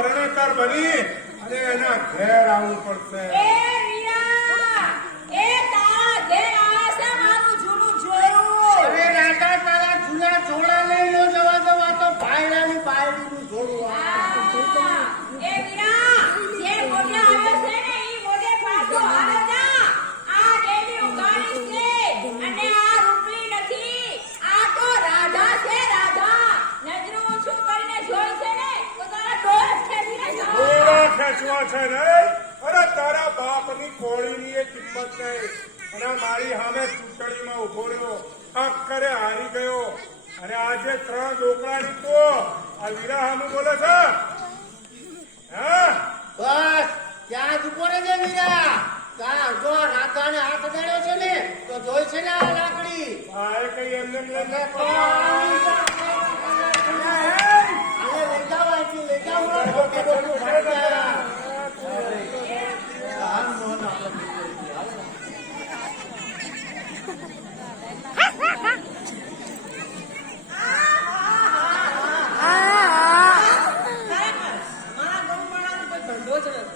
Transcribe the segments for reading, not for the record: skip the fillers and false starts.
પરણેતર બની અને એના ઘેર આવવું પડશે. એ વીરા, એ તારા ઘેર આયા છે મારું જૂનું જોયું. અરે રાધા તારા જૂના જોડા લઈ લો જવા દવા તો ભાઈરાની બાયડીનું જોડું એ વીરા, જે મોઢે આવ્યો છે ને ઈ મોઢે પાછો હાલો જા. આ દેવી ઉગાડી છે અને આ રૂપલી નથી. આ તો રાધા છે રાધા. નજરો ઓછું કરીને જોઈ છે ને તો તારા ડોળ ખેંચીને જાઓ. ડોળા ખેંચવા છે નહીં. અરે તારા બાપની કોળીની એ કિંમત નહીં. અને મારી સામે ચૂંટણીમાં ઉભો રહ્યો, અક્કરે હારી ગયો અને આજે 3 ઢોકળાની તો આ વીરા સામે બોલે છે. હા બસ ત્યાં જ ઉભો રહેજે વીરા. ત્યાં જો રાધાને હાથ દેડ્યો છે ને તો જોઈ છે ને આ લાકડી. આ એ કઈ એમને લઈને લઈ જાઓ અહીંથી, લઈ જાઓ. મોટે મોટું ભાઈ ગયા. મારા ગૌમાળાનો કોઈ ધંધો જ નથી.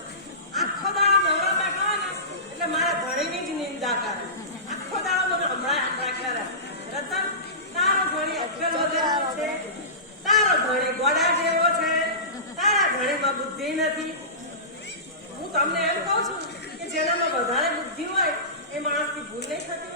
આખો દાડો નવરા બેઠા હોય ને એટલે મારા ધણીની જ નિંદા કરે. આખો દાડો મને હમણાં કરે. રતન, તારો ધણી અક્કલ વગરનો છે, તારો ધણી ગોડા જેવો છે, તારા ધણીમાં બુદ્ધિ નથી. હું તમને એમ કહું છું કે જેનામાં વધારે બુદ્ધિ હોય એ માણસની ભૂલ નહીં થતી.